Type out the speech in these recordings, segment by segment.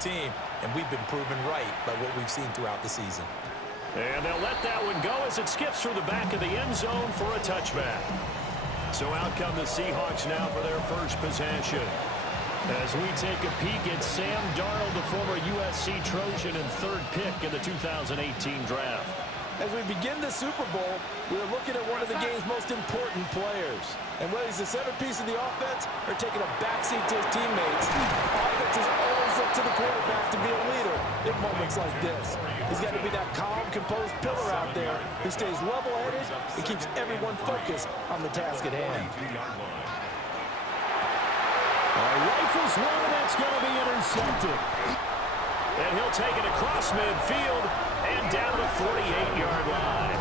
team, and we've been proven right by what we've seen throughout the season. And they'll let that one go as it skips through the back of the end zone for a touchback. So out come the Seahawks now for their first possession. As we take a peek at Sam Darnold, the former USC Trojan and third pick in the 2018 draft. As we begin the Super Bowl, we're looking at one of the game's most important players. And whether he's the centerpiece of the offense or taking a backseat to his teammates, offenses always look to the quarterback to be a leader in moments like this. He's got to be that calm, composed pillar out there who stays level-headed and keeps everyone focused on the task at hand. Rifles one, that's going to be intercepted. And he'll take it across midfield and down the 48-yard line.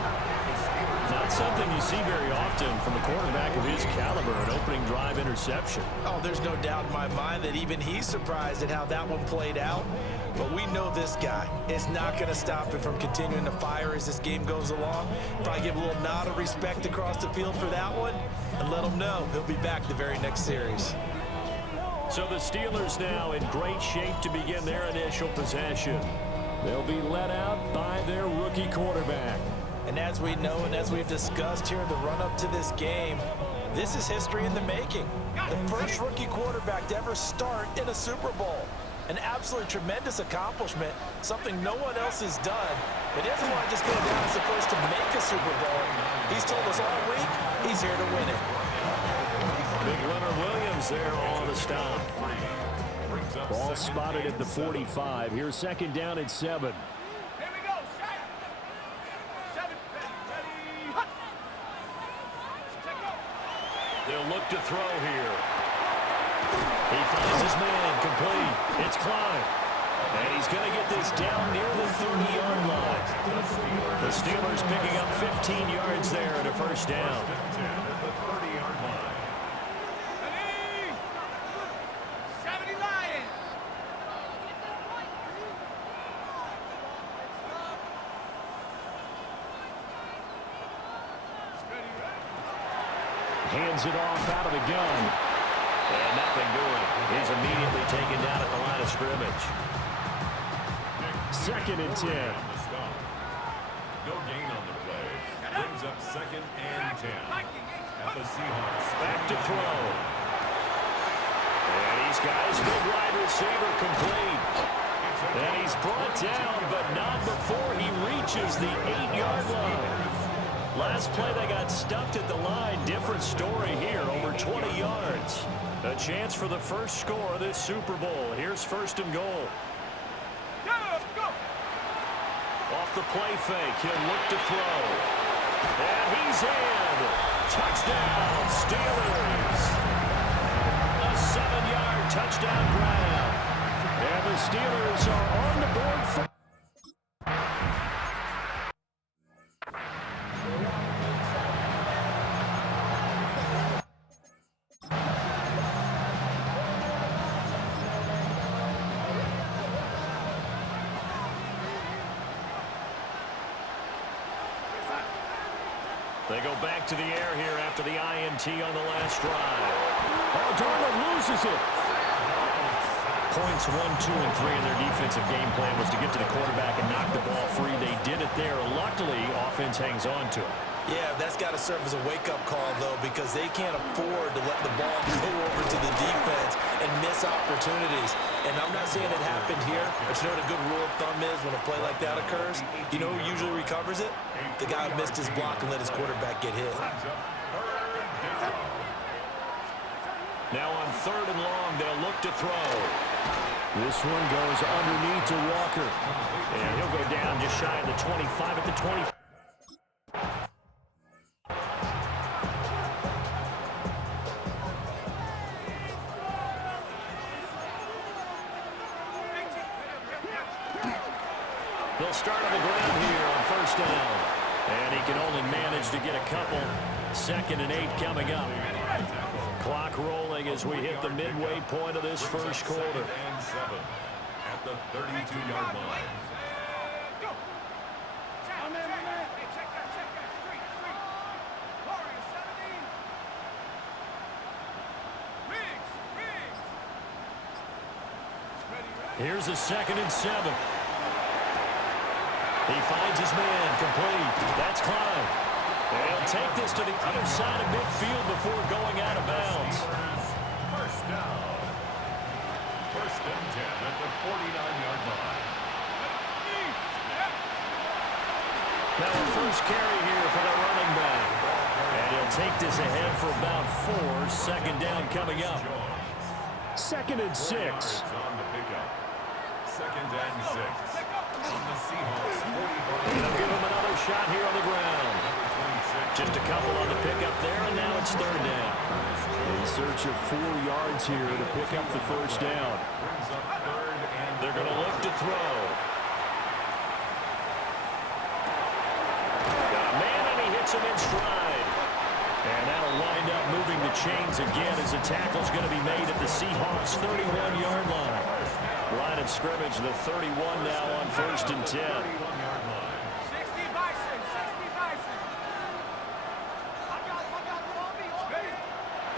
Not something you see very often from a quarterback of his caliber, an opening drive interception. Oh, there's no doubt in my mind that even he's surprised at how that one played out. But we know this guy is not going to stop him from continuing to fire as this game goes along. Probably give a little nod of respect across the field for that one and let him know he'll be back the very next series. So the Steelers now in great shape to begin their initial possession. They'll be led out by their rookie quarterback. And as we know and as we've discussed here in the run-up to this game, this is history in the making. The first rookie quarterback to ever start in a Super Bowl. An absolutely tremendous accomplishment, something no one else has done. But he doesn't want to just go down as the first to make a Super Bowl. He's told us all week he's here to win it. Big Leonard Williams there on the stop. Ball spotted at the 45. Here's second down and 7. They'll look to throw here. He finds his man complete. It's Klein. And he's going to get this down near the 30-yard line. The Steelers picking up 15 yards there at a first down. Hands it off out of the gun. And nothing doing. He's immediately taken down at the line of scrimmage. Second and 10. No gain on the play. Brings up second and 10. At the Seahawks. Back to throw. And he's got his big wide receiver complete. And he's brought down, but not before he reaches the 8-yard line. Last play, they got stuffed at the line. Different story here, over 20 yards. A chance for the first score of this Super Bowl. Here's first and goal. Off the play fake, he'll look to throw. And he's in. Touchdown, Steelers. A 7-yard touchdown grab. And the Steelers are on the board for... They go back to the air here after the INT on the last drive. Oh, Darnold loses it. Points 1, 2, and 3 in their defensive game plan was to get to the quarterback and knock the ball free. They did it there. Luckily, offense hangs on to it. Yeah, that's got to serve as a wake-up call, though, because they can't afford to let the ball go over to the defense and miss opportunities. And I'm not saying it happened here, but you know what a good rule of thumb is when a play like that occurs? You know who usually recovers it? The guy who missed his block and let his quarterback get hit. Now on third and long, they'll look to throw. This one goes underneath to Walker. And he'll go down just shy of the 25 at the 20. They'll start on the ground here on first down. And he can only manage to get a couple. Second and 8 coming up. Clock rolling as we hit the midway point of this first quarter. And 7 at the 32-yard line. Here's a 2nd and 7. He finds his man, complete. That's Klein. They'll take this to the other side of midfield before going out of bounds. First down. 1st and 10 at the 49-yard line. Now a first carry here for the running back. And he'll take this ahead for about 4. 2nd down coming up. 2nd and 6. On the pickup. 2nd and 6. On the Seahawks 45. They'll give him another shot here on the ground. Just a couple on the pickup there, and now it's 3rd down. In search of 4 yards here to pick up the 1st down. Brings up 3rd and They're going to look to throw. Got a man, and he hits him in stride. And that'll wind up moving the chains again as the tackle's going to be made at the Seahawks' 31-yard line. Line of scrimmage, the 31 now on 1st and 10. 31-yard line.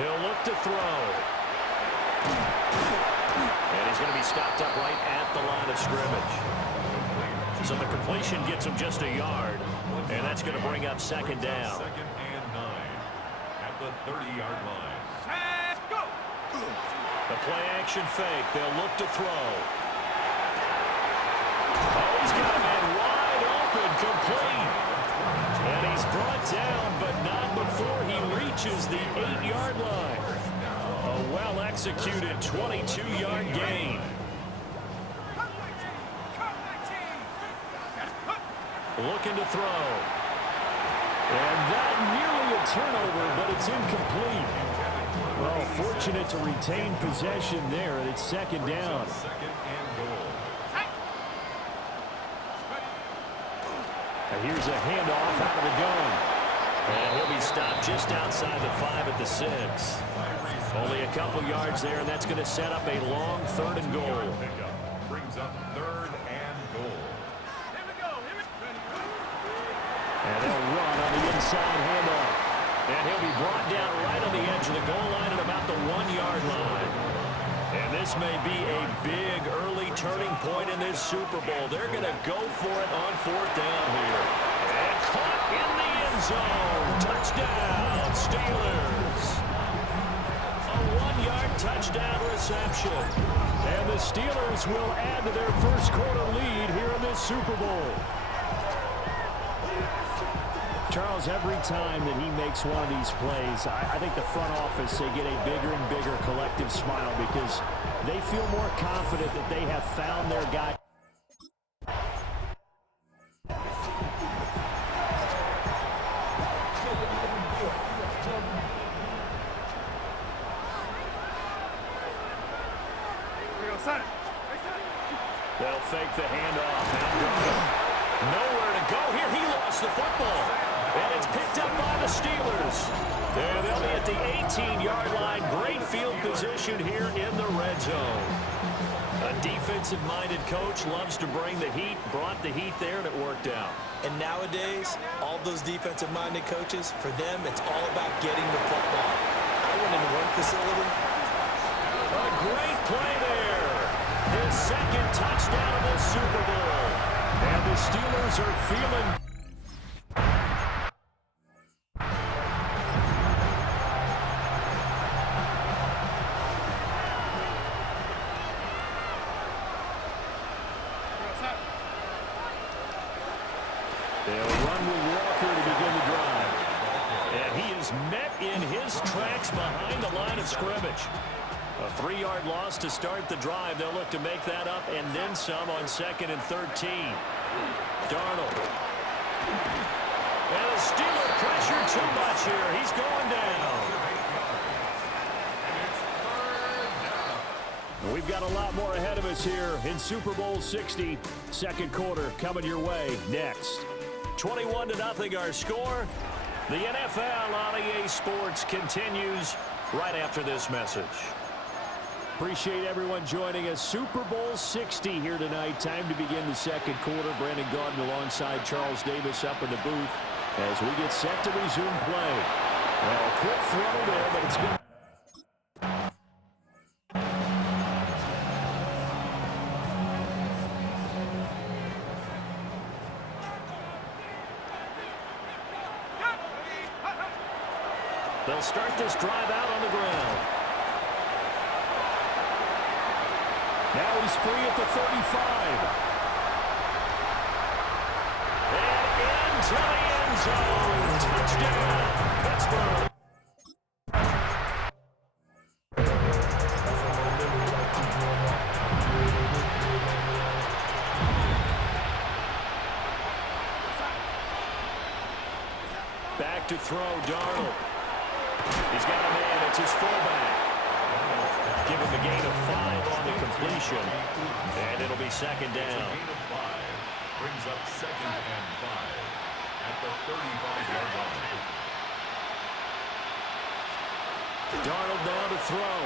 He'll look to throw. And he's going to be stopped up right at the line of scrimmage. So the completion gets him just a yard. And that's going to bring up 2nd down. 2nd and 9 at the 30-yard line. The play action fake. They'll look to throw. Oh, he's got a man wide open, complete. And he's brought down, but not before he reaches the 8-yard line. A well-executed 22-yard gain. Looking to throw. And that nearly a turnover, but it's incomplete. Well, fortunate to retain possession there, and it's 2nd down. 2nd and goal. And here's a handoff out of the gun. And he'll be stopped just outside the 5 at the 6. Only a couple yards there, and that's going to set up a long 3rd and goal. Pickup brings up 3rd and goal. And they'll run on the inside handoff. And he'll be brought down right on the edge of the goal line at about the 1-yard line. And this may be a big early turning point in this Super Bowl. They're going to go for it on 4th down here. And caught in the end zone. Touchdown, Steelers. A 1-yard touchdown reception. And the Steelers will add to their first quarter lead here in this Super Bowl. Charles, every time that he makes one of these plays, I think the front office, they get a bigger and bigger collective smile because they feel more confident that they have found their guy. They'll fake the handoff. Nowhere to go here. He lost the football. And it's picked up by the Steelers. And they'll be at the 18-yard line. Great field position here in the red zone. A defensive-minded coach loves to bring the heat, brought the heat there, and it worked out. And nowadays, all those defensive-minded coaches, for them, it's all about getting the football. I went into one facility. A great play there. His 2nd touchdown in the Super Bowl. And the Steelers are feeling... They'll run with Walker to begin the drive. And he is met in his tracks behind the line of scrimmage. A 3-yard loss to start the drive. They'll look to make that up and then some on 2nd and 13. Darnold. And the Steeler pressure too much here. He's going down. We've got a lot more ahead of us here in Super Bowl 60. 2nd quarter coming your way next. 21-0 our score. The NFL on EA Sports continues right after this message. Appreciate everyone joining us. Super Bowl 60 here tonight. Time to begin the 2nd quarter. Brandon Gaudin alongside Charles Davis up in the booth as we get set to resume play. Well, quick throw there, but it's good. They'll start this drive out on the ground. Now he's free at the 35. And into the end zone. Touchdown, Pittsburgh. Back to throw, Darnold. He's got a man, it's his fullback. Give him a gain of 5 on the completion. And it'll be second down. Gain of 5 brings up second and 5 at the 35-yard line. Darnold now to throw.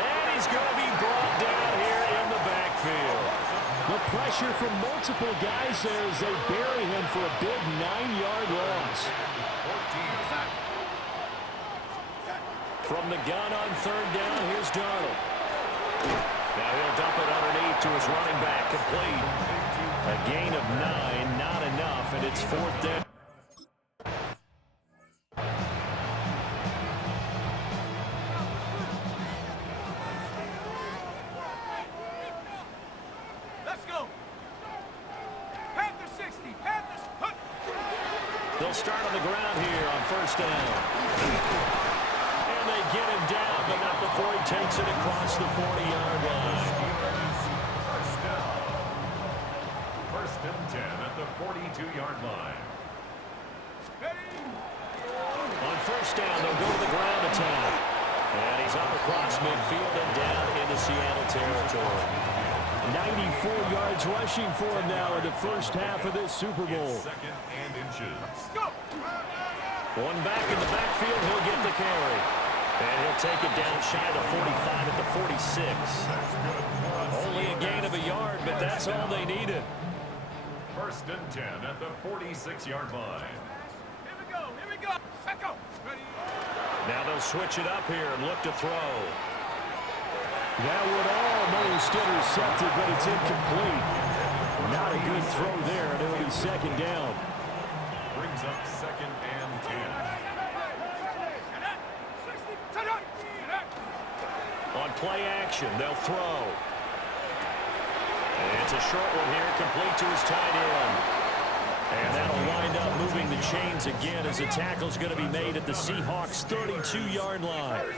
And he's going to be brought down here in the backfield. The pressure from multiple guys there as they bury him for a big 9-yard loss. From the gun on third down, here's Darnold. Now he'll dump it underneath to his running back, complete. A gain of 9, not enough, and it's fourth down. They'll start on the ground here on first down. And they get him down, but not before he takes it across the 40-yard line. First down. First and 10 at the 42-yard line. On first down, they'll go to the ground attack. And he's up across midfield and down into Seattle territory. 94 yards rushing for him now in the first half of this Super Bowl. Second and inches. One back in the backfield, he'll get the carry. And he'll take it down shy of the 45 at the 46. Only a gain of a yard, but that's all they needed. First and 10 at the 46-yard line. Here we go. Set go. Ready. Now they'll switch it up here and look to throw. That would almost intercepted, but it's incomplete. Not a good throw there, and it'll be second down. Brings up second and 10. On play action, they'll throw. And it's a short one here, complete to his tight end. And that'll wind up moving the chains again as the tackle's going to be made at the Seahawks' 32-yard line.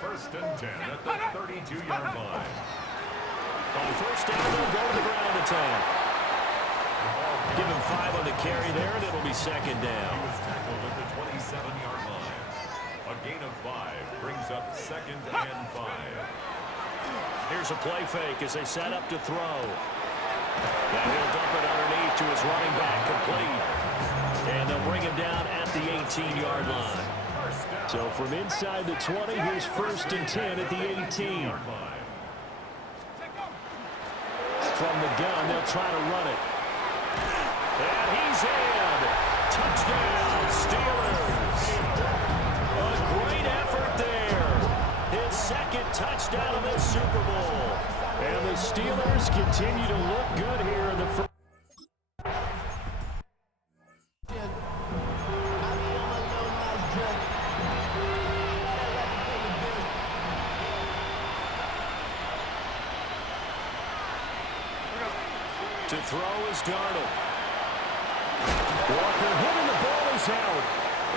First and 10 at the 32-yard line. On first down, they'll go to the ground attack. Give him 5 on the carry there, and it'll be second down. He was tackled at the 27-yard line. A gain of 5 brings up second and 5. Here's a play fake as they set up to throw. Now he'll dump it underneath to his running back, complete. And they'll bring him down at the 18-yard line. So from inside the 20, here's first and 10 at the 18. From the gun, they'll try to run it. And he's in. Touchdown, Steelers. A great effort there. His second touchdown of this Super Bowl. And the Steelers continue to look good here in the first. To throw is Darnold. Walker hitting, the ball is out.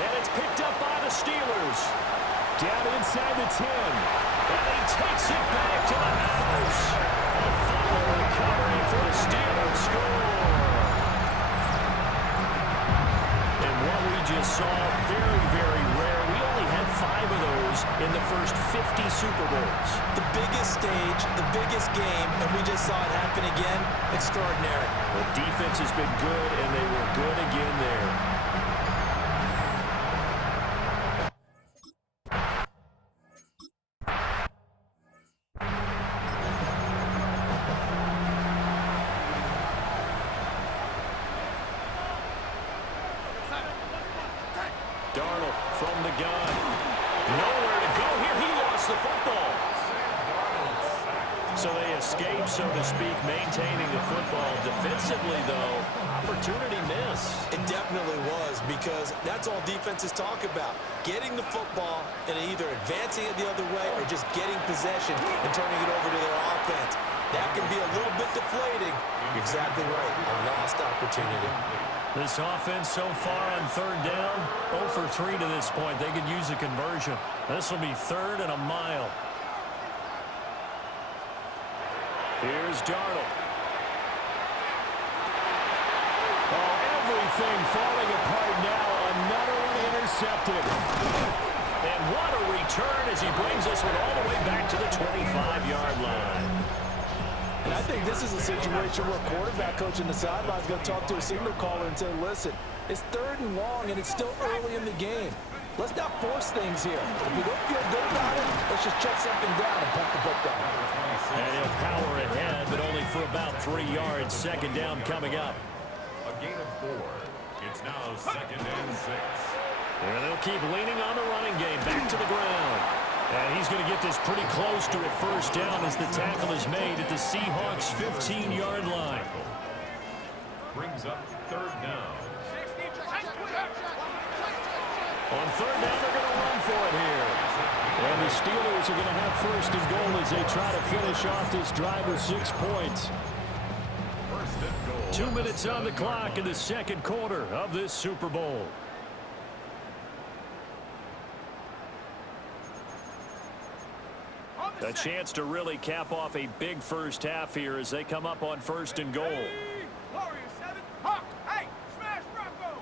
And it's picked up by the Steelers. Down inside the 10. And he takes it back to the house. A final recovery for the Steelers score. And what we just saw, very, very rare. We only had 5 of those in the first 50 Super Bowls. The biggest stage, the biggest game, and we just saw it happen again. Extraordinary. The defense has been good, and they were good again there. Darnold from the gun. Nowhere to go here. He lost the football. So they escape, so to speak, maintaining the football. Defensively, though, opportunity missed. It definitely was, because that's all defenses talk about. Getting the football and either advancing it the other way or just getting possession and turning it over to their offense. That can be a little bit deflating. You're exactly right. A lost opportunity. This offense so far on third down, 0 for 3 to this point. They could use a conversion. This will be 3rd and a mile. Here's Darnold. Oh, everything falling apart now. Another one intercepted. And what a return as he brings this one all the way back to the 25-yard line. And I think this is a situation where quarterback coach in the sideline is going to talk to a signal caller and say, listen, it's 3rd and long and it's still early in the game. Let's not force things here. If we don't feel good about it, let's just check something down and pump the football. And he'll power ahead, but only for about 3 yards. 2nd down coming up. A gain of 4. It's now 2nd and 6. And they'll keep leaning on the running game back to the ground. And he's going to get this pretty close to a 1st down as the tackle is made at the Seahawks' 15-yard line. Brings up 3rd down. On 3rd down, they're going to run for it here. And the Steelers are going to have 1st and goal as they try to finish off this drive with 6 points. 1st and goal. 2 minutes on the clock in the 2nd quarter of this Super Bowl. A chance to really cap off a big first half here as they come up on 1st and goal. Warrior 7, Hawk, hey, smash Bronco.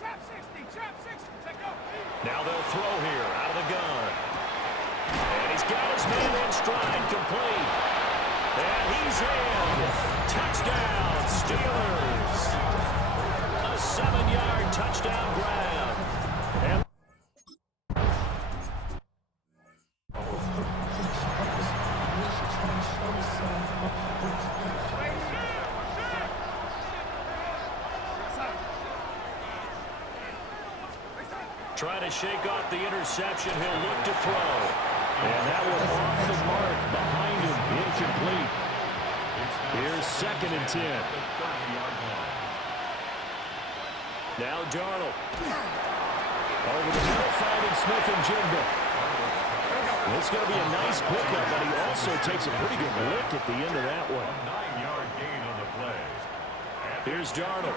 Chop 60, chop 60, take go. Now they'll throw here out of the gun. And he's got his man in stride, complete. And he's in. Touchdown, Steelers. A 7-yard touchdown grab. And trying to shake off the interception. He'll look to throw. And that was off the mark behind him. Incomplete. Here's 2nd and 10. Now Darnold. Over the middle, finding Smith and Jigba. It's going to be a nice pickup, but he also takes a pretty good lick at the end of that one. 9-yard gain on the play. Here's Darnold.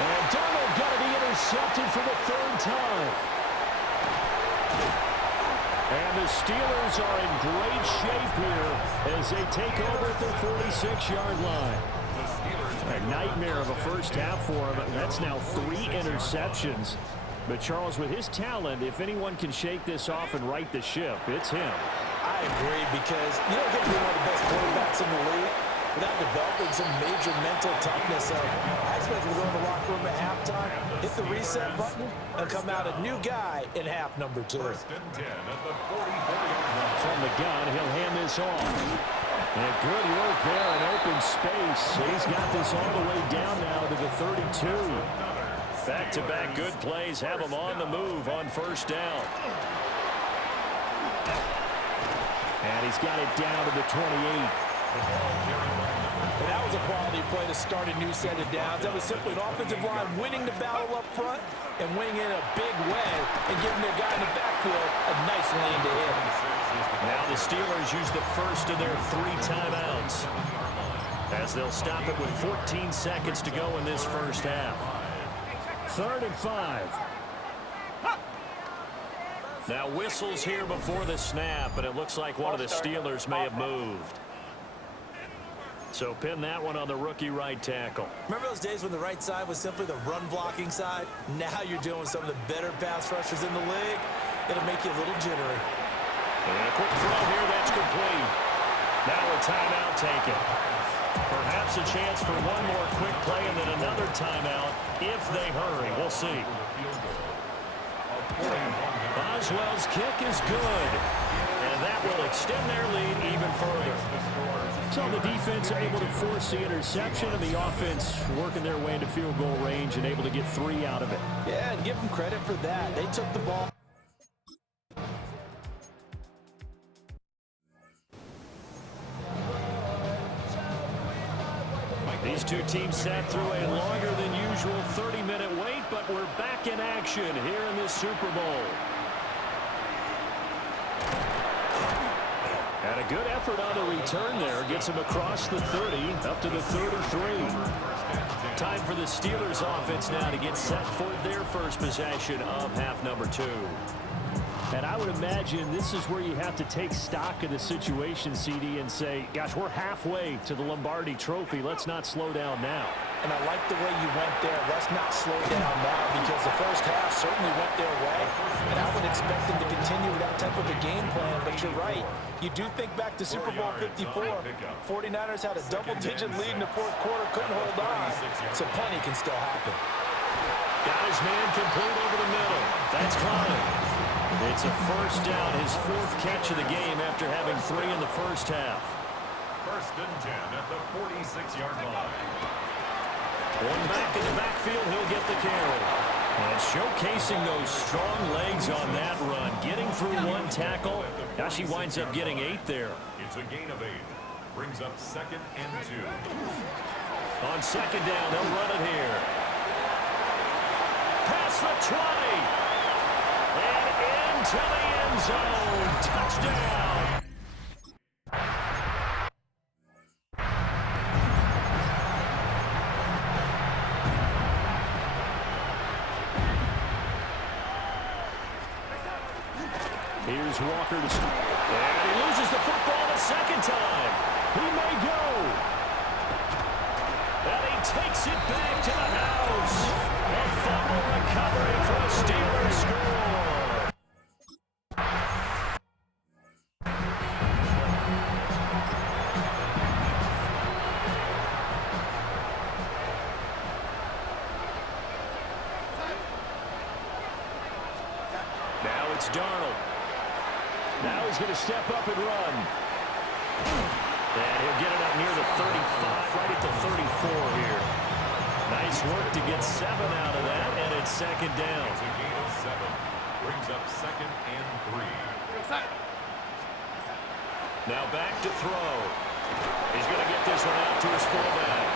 And Darnold got to be intercepted for the 3rd time. And the Steelers are in great shape here as they take over at the 46-yard line. A nightmare of a first half for him. That's now 3 interceptions. But Charles, with his talent, if anyone can shake this off and right the ship, it's him. I agree, because you don't get to be one of the best quarterbacks in the league without developing some major mental toughness. So I expect him to go in the locker room at halftime, hit the reset button, and come out a new guy in half number 2. 1st and 10 at the 44-yard line. From the gun, he'll hand this off. And good work there in open space. He's got this all the way down now to the 32. Back-to-back good plays have him on the move on 1st down. And he's got it down to the 28. And that was a quality play to start a new set of downs. That was simply an offensive line winning the battle up front and winning in a big way and giving their guy in the backfield a nice lane to hit. Now the Steelers use the first of their 3 timeouts as they'll stop it with 14 seconds to go in this first half. 3rd and 5. Now whistles here before the snap, and it looks like one of the Steelers may have moved. So pin that one on the rookie right tackle. Remember those days when the right side was simply the run-blocking side? Now you're dealing with some of the better pass rushers in the league. It'll make you a little jittery. And a quick throw here, that's complete. Now a timeout taken. Perhaps a chance for one more quick play and then another timeout if they hurry. We'll see. Boswell's kick is good. And that will extend their lead even further. So the defense able to force the interception, and the offense working their way into field goal range and able to get 3 out of it. Yeah, and give them credit for that. They took the ball. These two teams sat through a longer than usual 30-minute wait, but we're back in action here in this Super Bowl. And a good effort on the return there. Gets him across the 30, up to the 33. Time for the Steelers offense now to get set for their first possession of half number 2. And I would imagine this is where you have to take stock of the situation, CD, and say, gosh, we're halfway to the Lombardi Trophy. Let's not slow down now. And I like the way you went there. Let's not slow down now, because the first half certainly went their way. And I would expect them to continue with that type of a game plan. But you're right. You do think back to Super Bowl 54. 49ers had a double-digit lead in the fourth quarter, couldn't hold on. So plenty can still happen. Got his man complete over the middle. That's Connor. It's a first down, his 4th catch of the game after having 3 in the first half. 1st and 10 at the 46-yard line. One back in the backfield, he'll get the carry. And showcasing those strong legs on that run. Getting through 1 tackle. Gosh, he winds up getting 8 there. It's a gain of 8. Brings up 2nd and 2. On 2nd down, they'll run it here. Past the 20. And into the end zone. Touchdown. Here's Walker to score. And he loses the football the 2nd time. He may go. And he takes it back to the house. A fumble recovery for a Steelers score. Now it's Darnold. Now he's going to step up and run. And he'll get it up near the 35, right at the 34 here. Nice work to get 7 out of that, and it's 2nd down. It's a gain of 7. Brings up 2nd and 3. Now back to throw. He's going to get this one out to his fullback.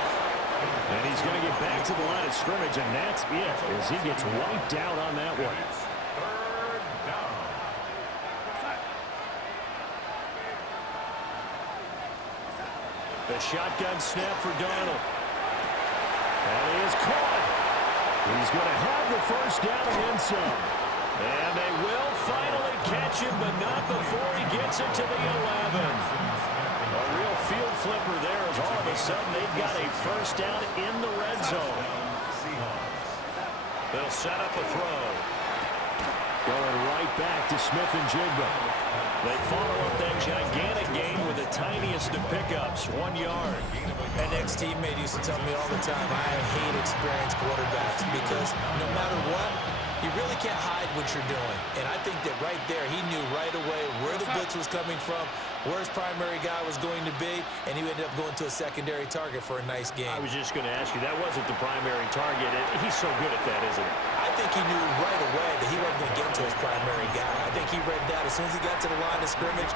And he's going to get back to the line of scrimmage, and that's it, as he gets wiped out on that one. It's 3rd down. The shotgun snap for Darnold. And he is caught. He's going to have the first down and then some. And they will finally catch him, but not before he gets it to the 11. A real field flipper there, as all of a sudden they've got a first down in the red zone. Seahawks. They'll set up a throw. Going right back to Smith and Jigba. They follow up that gigantic gain with the tiniest of pickups, 1 yard. An ex-teammate used to tell me all the time, I hate experienced quarterbacks, because no matter what, you really can't hide what you're doing. And I think that right there, he knew right away where the blitz was coming from, where his primary guy was going to be, and he ended up going to a secondary target for a nice game. I was just going to ask you, that wasn't the primary target. He's so good at that, isn't he? I think he knew right away that he wasn't going to get to his primary guy. I think he read that as soon as he got to the line of scrimmage,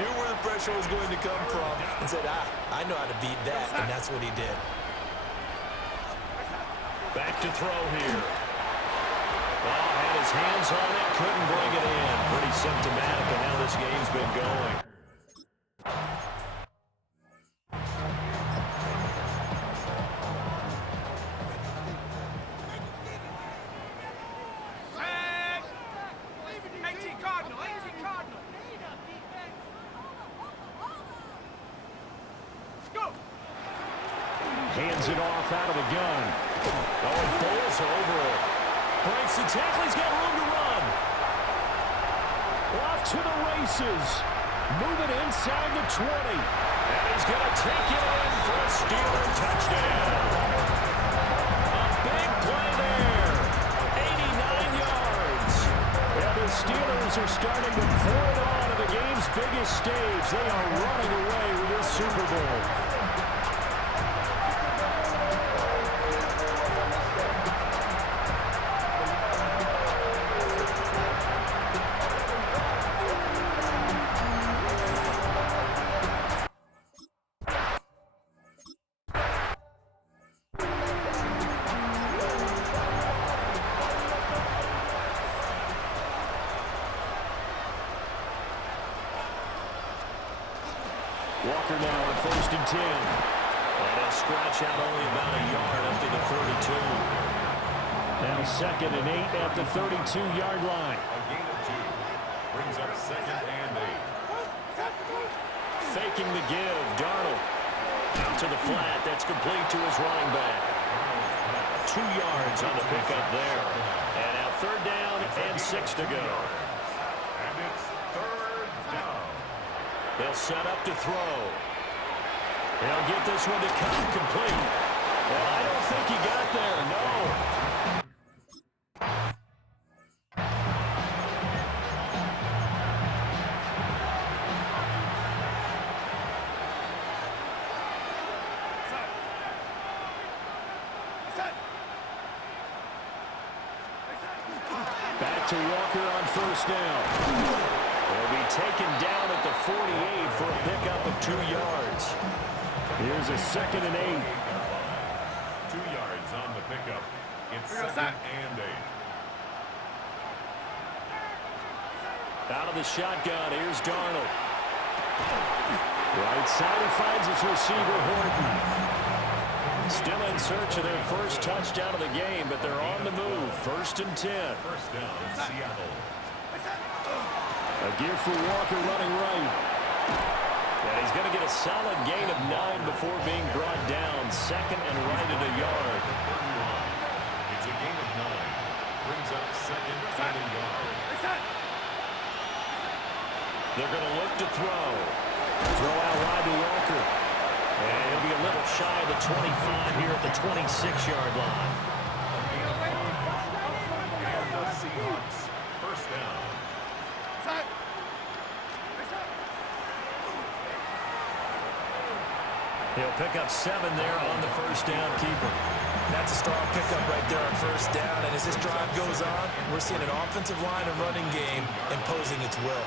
knew where the pressure was going to come from, and said, I know how to beat that, and that's what he did. Back to throw here. Oh, had his hands on it, couldn't bring it in. Pretty symptomatic of how this game's been going. Hands it off out of the gun. Oh, it bowls over it. Breaks the tackle. He's got room to run. Off to the races. Moving inside the 20. And he's going to take it in for a Steeler touchdown. A big play there. 89 yards. And the Steelers are starting to pour it on at the game's biggest stage. They are running away with this Super Bowl. Walker now on 1st and 10. And he'll scratch out only about a yard up to the 32. Now 2nd and 8 at the 32-yard line. A gain of 2. Brings up 2nd and 8. Faking the give. Darnold out to the flat. That's complete to his running back. 2 yards on the pickup there. And now 3rd down and 6 to go. And it's 3rd down. They'll set up to throw. They'll get this one to come complete. Well, I don't think he got there. No. Back to Walker on 1st down. He'll be taken down at the 48 for a pickup of 2 yards. Here's a 2nd and 8. 2 yards on the pickup. It's 2nd and 8. Out of the shotgun, here's Darnold. Right side, he finds his receiver, Horton. Still in search of their first touchdown of the game, but they're on the move. 1st and 10. 1st down, Seattle. A gear for Walker running right. And he's going to get a solid gain of 9 before being brought down. 2nd and right at a yard. It's a gain of 9. Brings up 2nd and a yard. They're going to look to throw. Throw out wide to Walker. And he'll be a little shy of the 25 here at the 26-yard line. And the Seahawks. 1st down. He'll pick up 7 there on the 1st down keeper. That's a strong pickup right there on 1st down. And as this drive goes on, we're seeing an offensive line and running game imposing its will.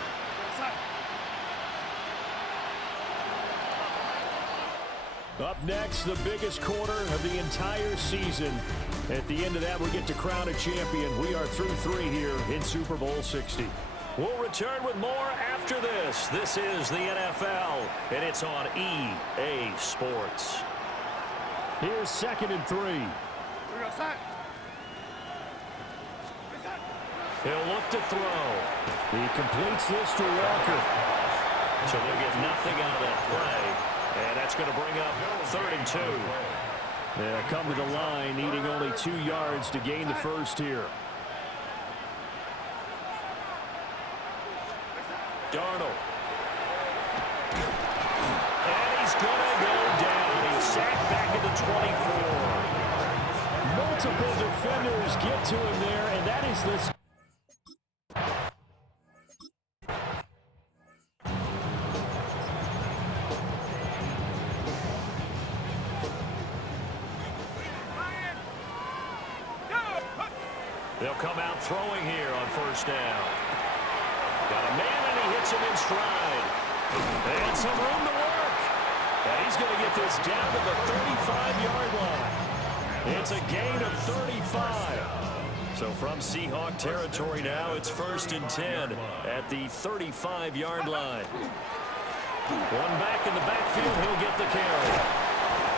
Up next, the biggest quarter of the entire season. At the end of that, we get to crown a champion. We are through 3 here in Super Bowl 60. We'll return with more after this. This is the NFL, and it's on EA Sports. Here's 2nd and 3. He'll look to throw. He completes this to Walker. So they'll get nothing out of that play. And that's going to bring up 3rd and 2. They'll come to the line, needing only 2 yards to gain the first here. Darnold. And he's going to go down. He's sacked back at the 24. Multiple defenders get to him there, and that is this. They'll come out throwing here on 1st down. Got a man, and he hits him in stride. And some room to work. And he's going to get this down to the 35-yard line. It's a gain of 35. So from Seahawk territory now, it's 1st and 10 at the 35-yard line. One back in the backfield, he'll get the carry.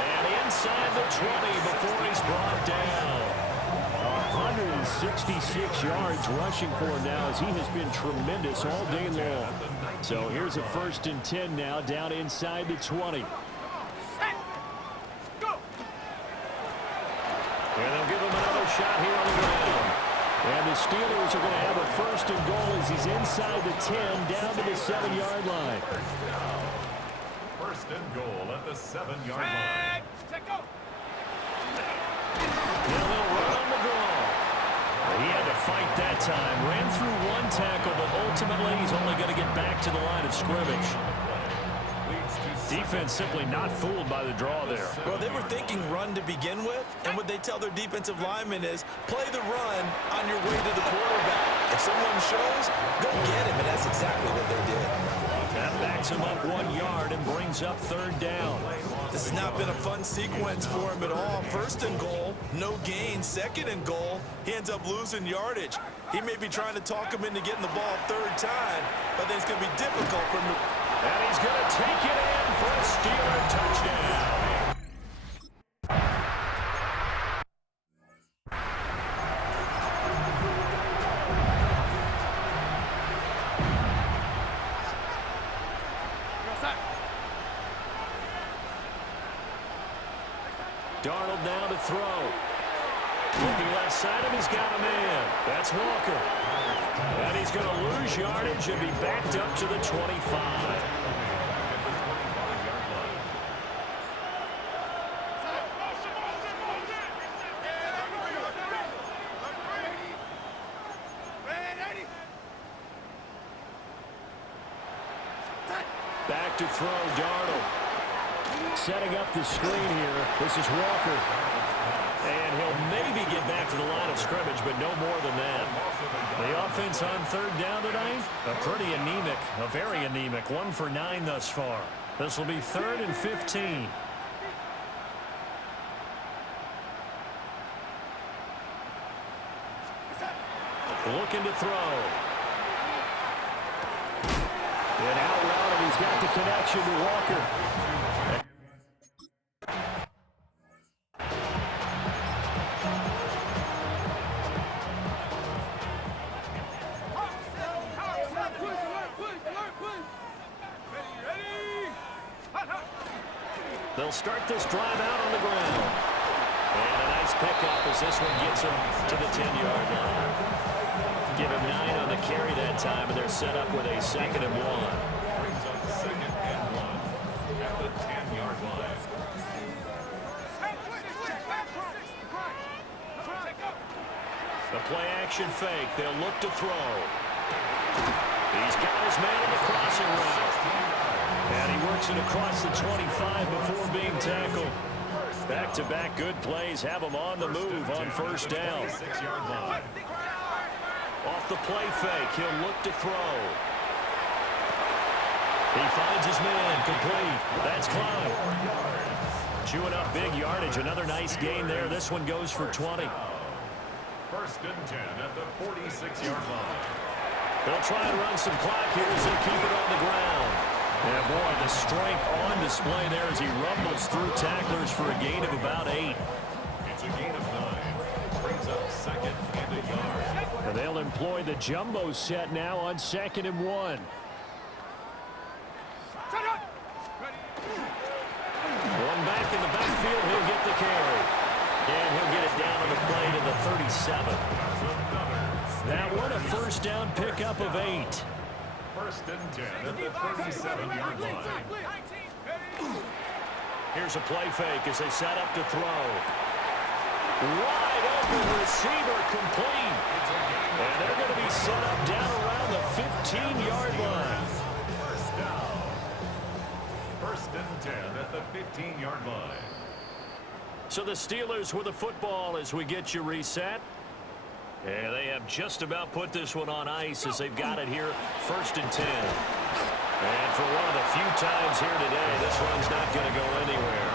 And inside the 20 before he's brought down. 166 yards rushing for him now as he has been tremendous all day long. So here's a 1st and 10 now down inside the 20. And they'll give him another shot here on the ground. And the Steelers are going to have a 1st and goal as he's inside the 10 down to the 7-yard line. 1st and goal at the 7-yard line. Now they'll run on the draw. He had to fight that time. Ran through 1 tackle, but ultimately he's only going to get back to the line of scrimmage. Defense simply not fooled by the draw there. Well, they were thinking run to begin with, and what they tell their defensive linemen is play the run on your way to the quarterback. If someone shows, go get him, and that's exactly what they did. That backs him up 1 yard and brings up 3rd down. This has not been a fun sequence for him at all. 1st and goal, no gain. 2nd and goal, he ends up losing yardage. He may be trying to talk him into getting the ball 3rd time, but then it's going to be difficult for him to And he's going to take it in for a Steeler touchdown. Darnold now to throw. Looking left side of, he's got a man. That's Walker. And he's going to lose yardage and be backed up to the 25. Back to throw, Darnold. Setting up the screen here. This is Walker. And he'll maybe get back to the line of scrimmage, but no more than that. The offense on third down tonight, pretty anemic, very anemic. 1 for 9 thus far. This will be 3rd and 15. Looking to throw. And out route, and he's got the connection to Walker. They'll start this drive out on the ground. And a nice pickup as this one gets him to the 10-yard line. Give him 9 on the carry that time, and they're set up with a 2nd and 1. Brings up 2nd and 1 at the 10-yard line. The play-action fake. They'll look to throw. He's got his man in the crossing route. And he works it across the 25 before being tackled. Back-to-back good plays have him on the move on first down. 6-yard line. Off the play fake, he'll look to throw. He finds his man, complete. That's Cloud. Chewing up big yardage, another nice gain there. This one goes for 20. 1st and 10 at the 46-yard line. They'll try and run some clock here as they keep it on the ground. Yeah, boy, the strength on display there as he rumbles through tacklers for a gain of about 8. It's a gain of 9. Brings up 2nd and a yard. And they'll employ the jumbo set now on 2nd and 1. One back in the backfield, he'll get the carry. And he'll get it down on the play to the 37. That one a first down pickup of 8. 1st and 10 at the 37-yard line. Here's a play fake as they set up to throw. Wide open receiver, complete. And they're going to be set up down around the 15-yard line. First down. 1st and 10 at the 15-yard line. So the Steelers with the football as we get you reset. Yeah, they have just about put this one on ice as they've got it here, 1st and 10. And for one of the few times here today, this one's not going to go anywhere.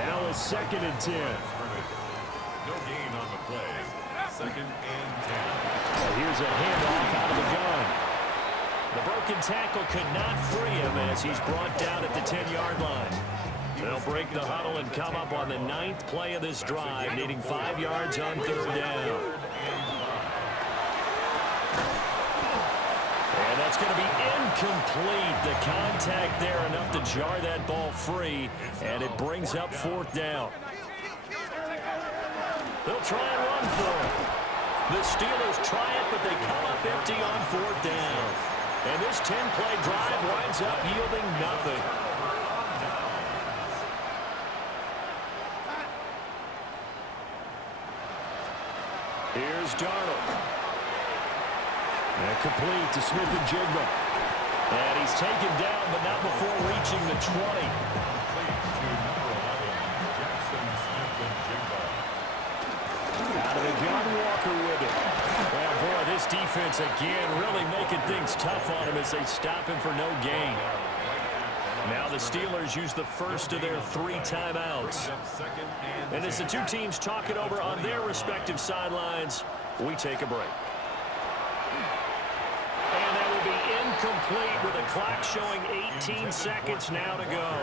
Now it's 2nd and 10. No gain on the play. 2nd and 10. Well, here's a handoff out of the gun. The broken tackle could not free him as he's brought down at the 10-yard line. They'll break the huddle and come up on the 9th play of this drive, needing 5 yards on 3rd down. And that's going to be incomplete. The contact there enough to jar that ball free, and it brings up 4th down. They'll try and run for it. The Steelers try it, but they come up empty on 4th down. And this 10-play drive winds up yielding nothing. Here's Darnold. And complete to Smith-Njigba. And he's taken down, but not before reaching the 20. Out of the gun, Walker with it. Well, boy, this defense again really making things tough on him as they stop him for no gain. Now the Steelers use the first of their 3 timeouts. And as the two teams talk it over on their respective sidelines, we take a break. And that will be incomplete with a clock showing 18 seconds now to go.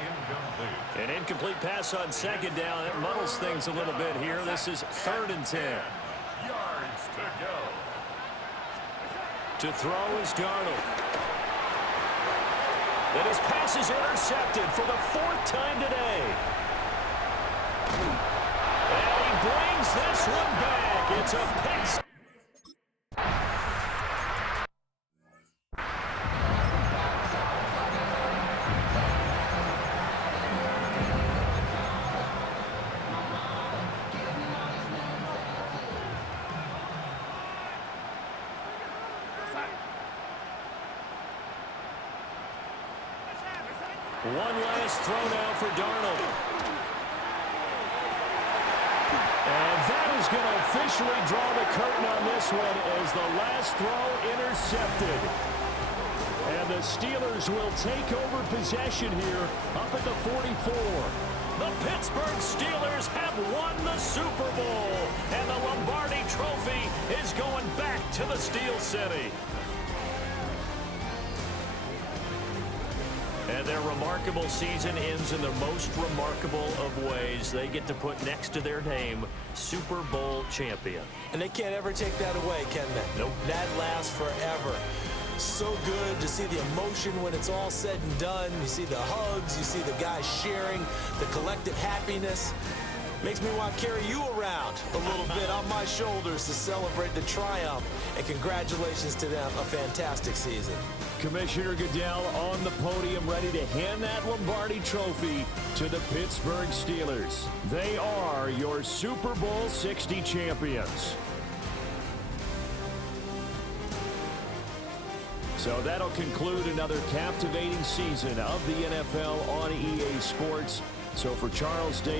Incomplete. An incomplete pass on second down. It muddles things a little bit here. This is 3rd and 10. Yards to go. To throw is Darnold. And his pass is intercepted for the 4th time today. And he brings this one back. It's a pick. One last throw now for Darnold. And that is going to officially draw the curtain on this one as the last throw intercepted. And the Steelers will take over possession here up at the 44. The Pittsburgh Steelers have won the Super Bowl. And the Lombardi Trophy is going back to the Steel City. And their remarkable season ends in the most remarkable of ways. They get to put next to their name, Super Bowl champion. And they can't ever take that away, can they? Nope. That lasts forever. So good to see the emotion when it's all said and done. You see the hugs, you see the guys sharing, the collective happiness. Makes me want to carry you around a little bit on my shoulders to celebrate the triumph. And congratulations to them, a fantastic season. Commissioner Goodell on the podium, ready to hand that Lombardi Trophy to the Pittsburgh Steelers. They are your Super Bowl 60 champions. So that'll conclude another captivating season of the NFL on EA Sports. So for Charles Davis,